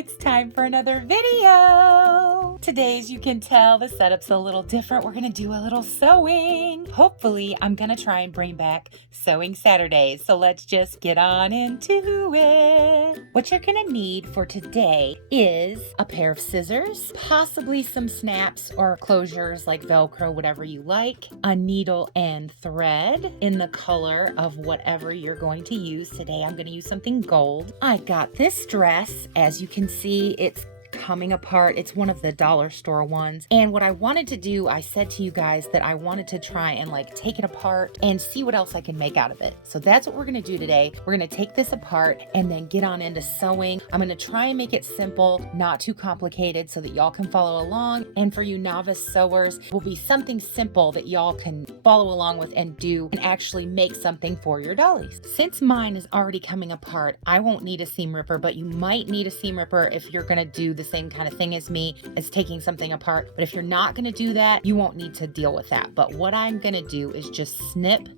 It's time for another video. Today, as you can tell, the setup's a little different. We're gonna do a little sewing. Hopefully, I'm gonna try and bring back Sewing Saturdays. So let's just get on into it. What you're gonna need for today is a pair of scissors, possibly some snaps or closures like Velcro, whatever you like, a needle and thread in the color of whatever you're going to use. Today, I'm gonna use something gold. I got this dress. As you can see, it's coming apart. It's one of the dollar store ones. And what I wanted to do, I said to you guys that I wanted to try and take it apart and see what else I can make out of it. So that's what we're going to do today. We're going to take this apart and then get on into sewing. I'm going to try and make it simple, not too complicated, so that y'all can follow along. And for you novice sewers, it will be something simple that y'all can follow along with and do and actually make something for your dollies. Since mine is already coming apart, I won't need a seam ripper, but you might need a seam ripper if you're going to do the same kind of thing as me, as taking something apart. But if you're not going to do that, you won't need to deal with that. But what I'm going to do is just snip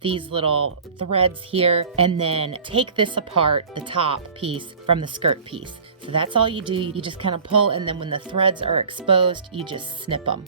these little threads here, and then take this apart, the top piece from the skirt piece. So that's all you do. You just kind of pull, and then when the threads are exposed, you just snip them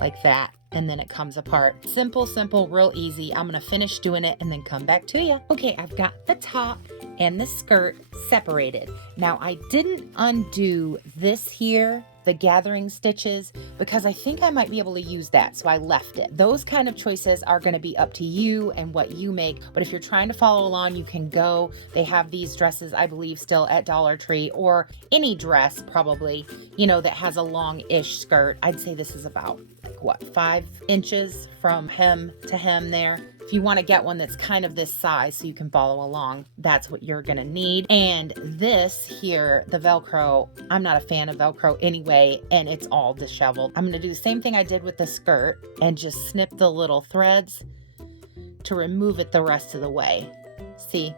like that. And then it comes apart. Simple, real easy. I'm gonna finish doing it and then come back to you. Okay, I've got the top and the skirt separated. Now I didn't undo this here, the gathering stitches, because I think I might be able to use that, so I left it. Those kind of choices are gonna be up to you and what you make, but if you're trying to follow along, you can go. They have these dresses, I believe, still at Dollar Tree, or any dress probably, that has a long-ish skirt. I'd say this is about 5 inches from hem to hem there. If you want to get one that's kind of this size so you can follow along, that's what you're going to need. And this here, the Velcro, I'm not a fan of Velcro anyway, and it's all disheveled. I'm going to do the same thing I did with the skirt and just snip the little threads to remove it the rest of the way. See?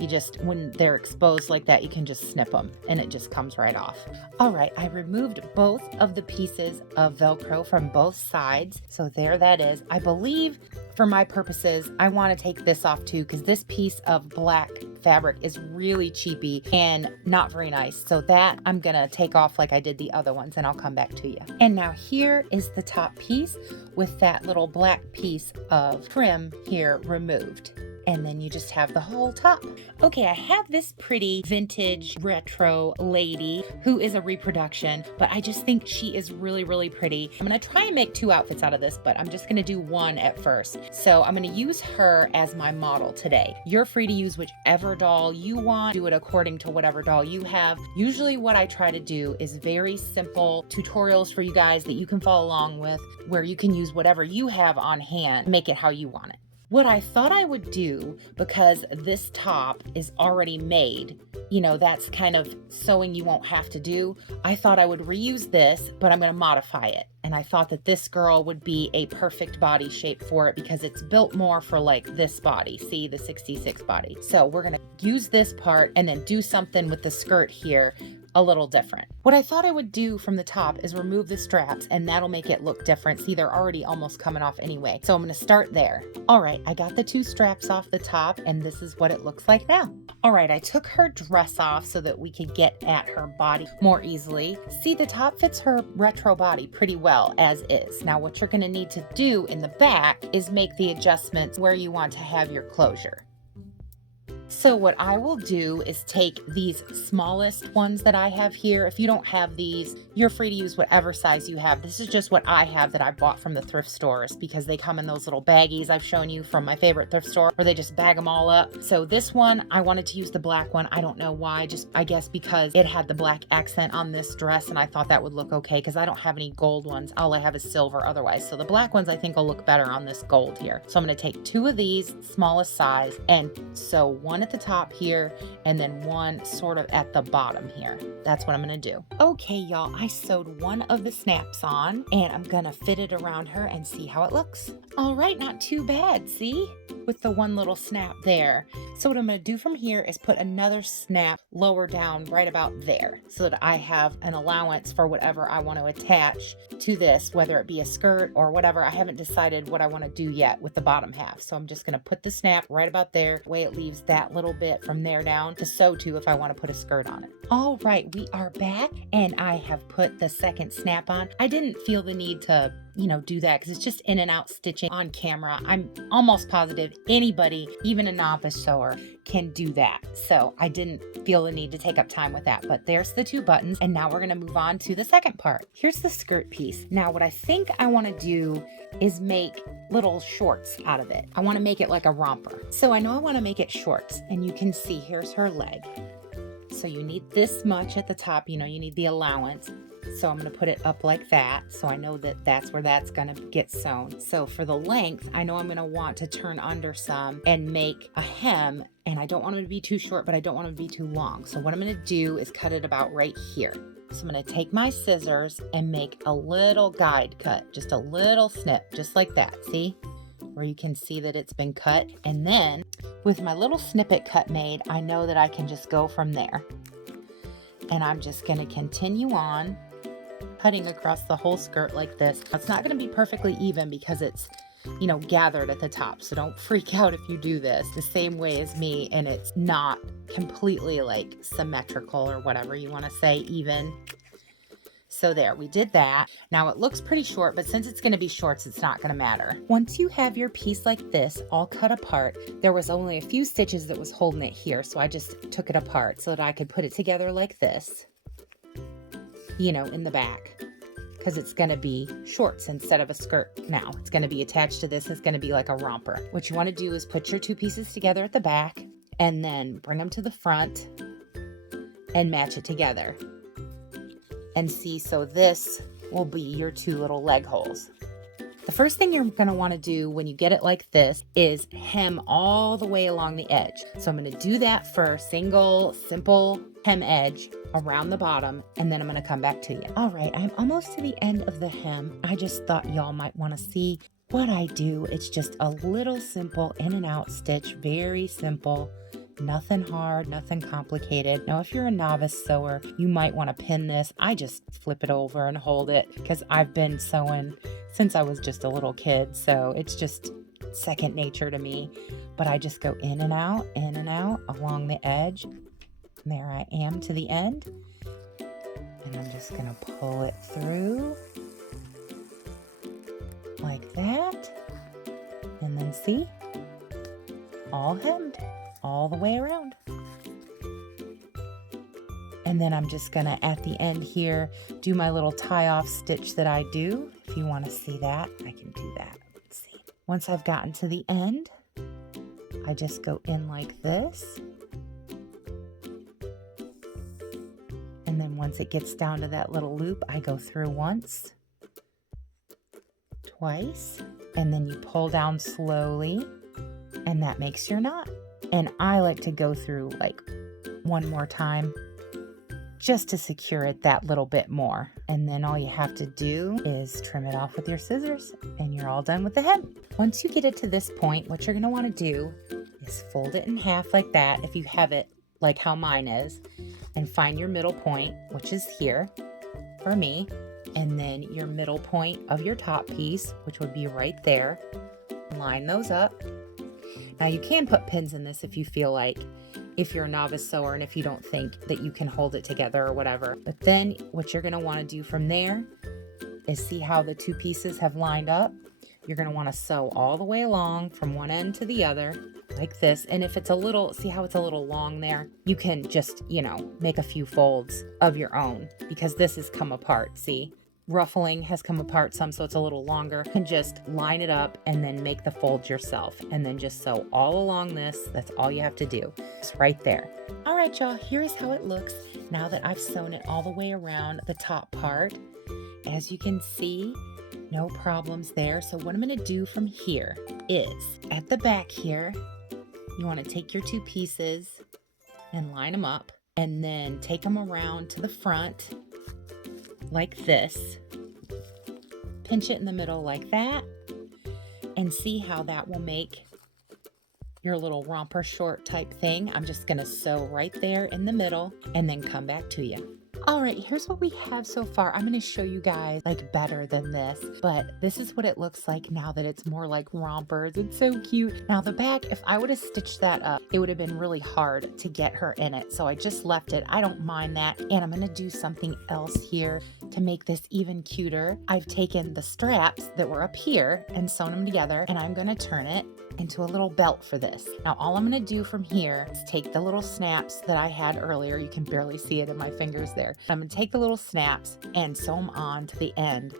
You just, when they're exposed like that, you can just snip them and it just comes right off. All right, I removed both of the pieces of Velcro from both sides. So there that is. I believe for my purposes, I want to take this off too, because this piece of black fabric is really cheapy and not very nice. So that I'm going to take off like I did the other ones, and I'll come back to you. And now here is the top piece with that little black piece of trim here removed. And then you just have the whole top. Okay, I have this pretty vintage retro lady who is a reproduction, but I just think she is really, really pretty. I'm gonna try and make 2 outfits out of this, but I'm just gonna do one at first. So I'm gonna use her as my model today. You're free to use whichever doll you want. Do it according to whatever doll you have. Usually what I try to do is very simple tutorials for you guys that you can follow along with, where you can use whatever you have on hand, make it how you want it. What I thought I would do, because this top is already made, that's kind of sewing you won't have to do. I thought I would reuse this, but I'm going to modify it. And I thought that this girl would be a perfect body shape for it because it's built more for this body. See, the 66 body. So we're going to use this part and then do something with the skirt here a little different. What I thought I would do from the top is remove the straps, and that'll make it look different. See, they're already almost coming off anyway. So I'm gonna start there. All right, I got the 2 straps off the top, and this is what it looks like now. All right, I took her dress off so that we could get at her body more easily. See, the top fits her retro body pretty well as is. Now, what you're gonna need to do in the back is make the adjustments where you want to have your closure. So what I will do is take these smallest ones that I have here. If you don't have these, you're free to use whatever size you have. This is just what I have that I bought from the thrift stores, because they come in those little baggies I've shown you from my favorite thrift store, where they just bag them all up. So this one, I wanted to use the black one. I don't know why, just I guess because it had the black accent on this dress, and I thought that would look okay because I don't have any gold ones. All I have is silver otherwise. So the black ones I think will look better on this gold here. So I'm going to take 2 of these, smallest size, and sew one at the top here and then one sort of at the bottom here. That's what I'm gonna do. Okay, y'all, I sewed one of the snaps on, and I'm gonna fit it around her and see how it looks. All right, not too bad, see? With the one little snap there. So what I'm gonna do from here is put another snap lower down right about there, so that I have an allowance for whatever I want to attach to this, whether it be a skirt or whatever. I haven't decided what I want to do yet with the bottom half. So I'm just gonna put the snap right about there, the way it leaves that that little bit from there down to sew to if I want to put a skirt on it. All right, we are back and I have put the second snap on. I didn't feel the need to, do that because it's just in and out stitching on camera. I'm almost positive anybody, even a novice sewer, can do that. So I didn't feel the need to take up time with that, but there's the 2 buttons. And now we're going to move on to the second part. Here's the skirt piece. Now what I think I want to do is make little shorts out of it. I want to make it like a romper. So I know I want to make it shorts, and you can see here's her leg. So you need this much at the top, you need the allowance. So I'm going to put it up like that. So I know that that's where that's going to get sewn. So for the length, I know I'm going to want to turn under some and make a hem. And I don't want it to be too short, but I don't want it to be too long. So what I'm going to do is cut it about right here. So I'm going to take my scissors and make a little guide cut, just a little snip, just like that. See? Where you can see that it's been cut. And then with my little snippet cut made, I know that I can just go from there. And I'm just going to continue on cutting across the whole skirt like this. It's not going to be perfectly even because it's, gathered at the top. So don't freak out if you do this the same way as me and it's not completely like symmetrical or whatever you want to say even. So there, we did that. Now it looks pretty short, but since it's going to be shorts, it's not going to matter. Once you have your piece like this, all cut apart, there was only a few stitches that was holding it here. So I just took it apart so that I could put it together like this, in the back, because it's going to be shorts instead of a skirt. Now it's going to be attached to this. It's going to be like a romper. What you want to do is put your 2 pieces together at the back and then bring them to the front and match it together. And see, so this will be your 2 little leg holes. The first thing you're going to want to do when you get it like this is hem all the way along the edge. So I'm going to do that first, single, simple hem edge around the bottom, and then I'm going to come back to you. All right, I'm almost to the end of the hem. I just thought y'all might want to see what I do. It's just a little simple in and out stitch, very simple. Nothing hard, nothing complicated. Now, if you're a novice sewer, you might want to pin this. I just flip it over and hold it because I've been sewing since I was just a little kid. So it's just second nature to me. But I just go in and out along the edge. And there I am to the end. And I'm just going to pull it through like that. And then see, all hemmed all the way around. And then I'm just gonna, at the end here, do my little tie-off stitch that I do. If you wanna see that, I can do that. Let's see. Once I've gotten to the end, I just go in like this. And then once it gets down to that little loop, I go through once, twice, and then you pull down slowly, and that makes your knot. And I like to go through like one more time just to secure it that little bit more. And then all you have to do is trim it off with your scissors and you're all done with the hem. Once you get it to this point, what you're going to want to do is fold it in half like that if you have it like how mine is, and find your middle point, which is here for me, and then your middle point of your top piece, which would be right there. Line those up. Now you can put pins in this if you feel like, if you're a novice sewer and if you don't think that you can hold it together or whatever. But then what you're going to want to do from there is see how the 2 pieces have lined up. You're going to want to sew all the way along from one end to the other like this. And if it's a little, see how it's a little long there? You can just, make a few folds of your own because this has come apart, see? Ruffling has come apart some, so it's a little longer. You can just line it up and then make the folds yourself and then just sew all along this. That's all you have to do. It's right there. All right, y'all, here's how it looks now that I've sewn it all the way around the top part. As you can see, no problems there. So what I'm going to do from here is at the back here, you want to take your 2 pieces and line them up and then take them around to the front like this, pinch it in the middle like that, and see how that will make your little romper short type thing. I'm just going to sew right there in the middle and then come back to you. All right, here's what we have so far. I'm going to show you guys like better than this, but this is what it looks like now that it's more like rompers. It's so cute. Now the back, if I would have stitched that up, it would have been really hard to get her in it. So I just left it. I don't mind that. And I'm going to do something else here to make this even cuter. I've taken the straps that were up here and sewn them together, and I'm going to turn it into a little belt for this. Now all I'm going to do from here is take the little snaps that I had earlier. You can barely see it in my fingers there. I'm going to take the little snaps and sew them on to the end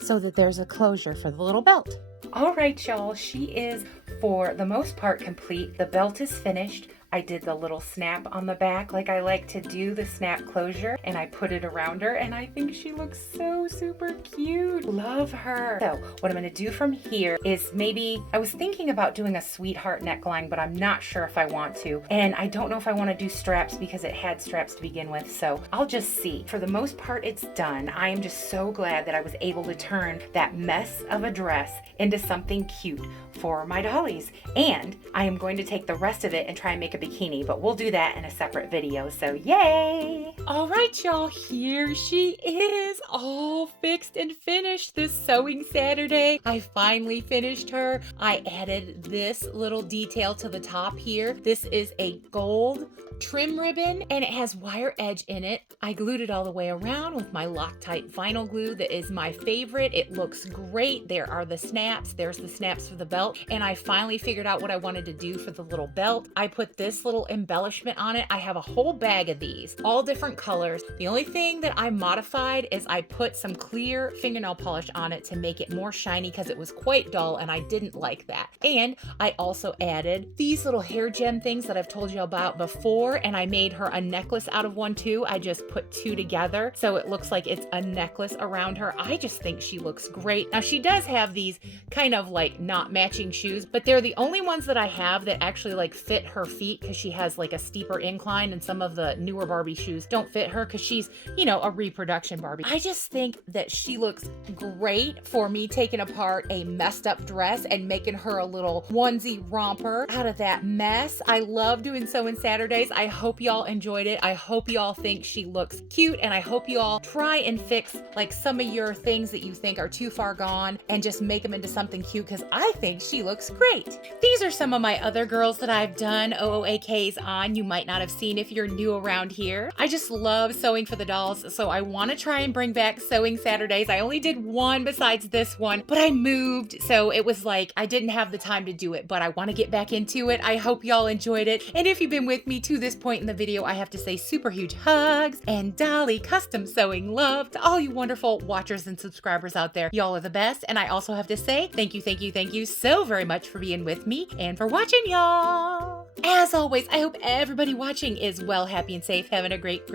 so that there's a closure for the little belt. All right, y'all, she is for the most part complete. The belt is finished. I did the little snap on the back like I like to do, the snap closure, and I put it around her, and I think she looks so super cute. Love her. So what I'm going to do from here is maybe, I was thinking about doing a sweetheart neckline, but I'm not sure if I want to, and I don't know if I want to do straps because it had straps to begin with, so I'll just see. For the most part, it's done. I am just so glad that I was able to turn that mess of a dress into something cute for my dollies, and I am going to take the rest of it and try and make a bikini, but we'll do that in a separate video, so yay! All right, y'all, here she is, all fixed and finished this sewing Saturday. I finally finished her. I added this little detail to the top here. This is a gold trim ribbon and it has wire edge in it. I glued it all the way around with my Loctite vinyl glue that is my favorite. It looks great. There are the snaps. There's the snaps for the belt, and I finally figured out what I wanted to do for the little belt. I put this little embellishment on it. I have a whole bag of these, all different colors. The only thing that I modified is I put some clear fingernail polish on it to make it more shiny because it was quite dull and I didn't like that. And I also added these little hair gem things that I've told you about before, and I made her a necklace out of one too. I just put two together so it looks like it's a necklace around her. I just think she looks great. Now she does have these kind of like not matching shoes, but they're the only ones that I have that actually like fit her feet because she has like a steeper incline, and some of the newer Barbie shoes don't fit her because she's, you know, a reproduction Barbie. I just think that she looks great for me taking apart a messed up dress and making her a little onesie romper out of that mess. I love doing sewing Saturdays. I hope y'all enjoyed it. I hope y'all think she looks cute, and I hope y'all try and fix like some of your things that you think are too far gone and just make them into something cute because I think she looks great. These are some of my other girls that I've done OOAKs on. You might not have seen if you're new around here. I just love sewing for the dolls, so I want to try and bring back sewing Saturdays. I only did one besides this one, but I moved, so it was like I didn't have the time to do it, but I want to get back into it. I hope y'all enjoyed it, and if you've been with me to this point in the video, I have to say super huge hugs and Dolly custom sewing love to all you wonderful watchers and subscribers out there. Y'all are the best, and I also have to say thank you so very much for being with me and for watching, y'all. As always, I hope everybody watching is well, happy, and safe, having a great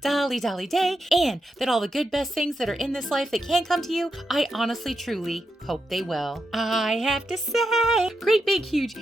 Dolly day, and that all the good best things that are in this life that can come to you, I honestly truly hope they will. I have to say, great big huge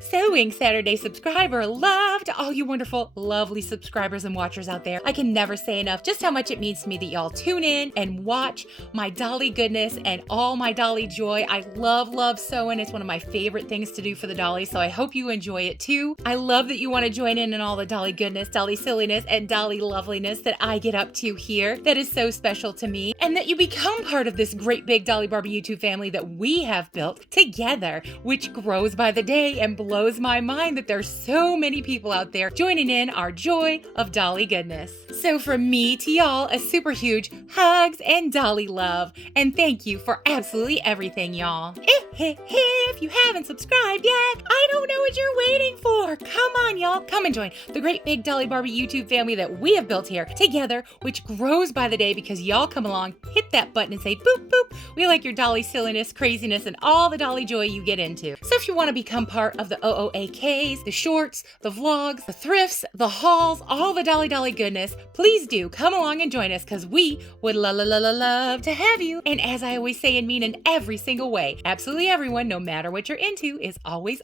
Sewing Saturday subscriber love to all you wonderful lovely subscribers and watchers out there. I can never say enough just how much it means to me that y'all tune in and watch my Dolly goodness and all my Dolly joy. I love sewing. It's one of my favorite things to do for the Dolly, so I hope you enjoy it too. I love that you want to join in all the Dolly goodness, Dolly silliness, and Dolly loveliness that I get up to here. That is so special to me, and that you become part of this great big Dolly Barbie YouTube family that we have built together, which grows by the day and blows my mind that there's so many people out there joining in our joy of Dolly goodness. So from me to y'all, a super huge hugs and Dolly love, and thank you for absolutely everything, y'all. If you haven't subscribed yet, I don't know what you're waiting for. Come on, y'all. Come and join the great big Dolly Barbie YouTube family that we have built here together, which grows by the day because y'all come along, hit that button and say boop, boop. We like your Dolly silliness, craziness, and all the Dolly joy you get into. So if you want to become part of the OOAKs, the shorts, the vlogs, the thrifts, the hauls, all the Dolly goodness, please do come along and join us because we would love to have you. And as I always say and mean in every single way, absolutely everyone, no matter what you're into, is always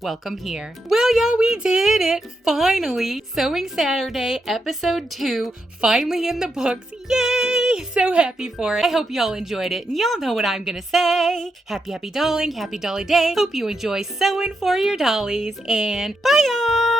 welcome here. Well, y'all, we did it! Finally! Sewing Saturday, episode 2, finally in the books. Yay! So happy for it. I hope y'all enjoyed it, and y'all know what I'm gonna say. Happy dolling, happy Dolly day. Hope you enjoy sewing for your dollies, and bye, y'all!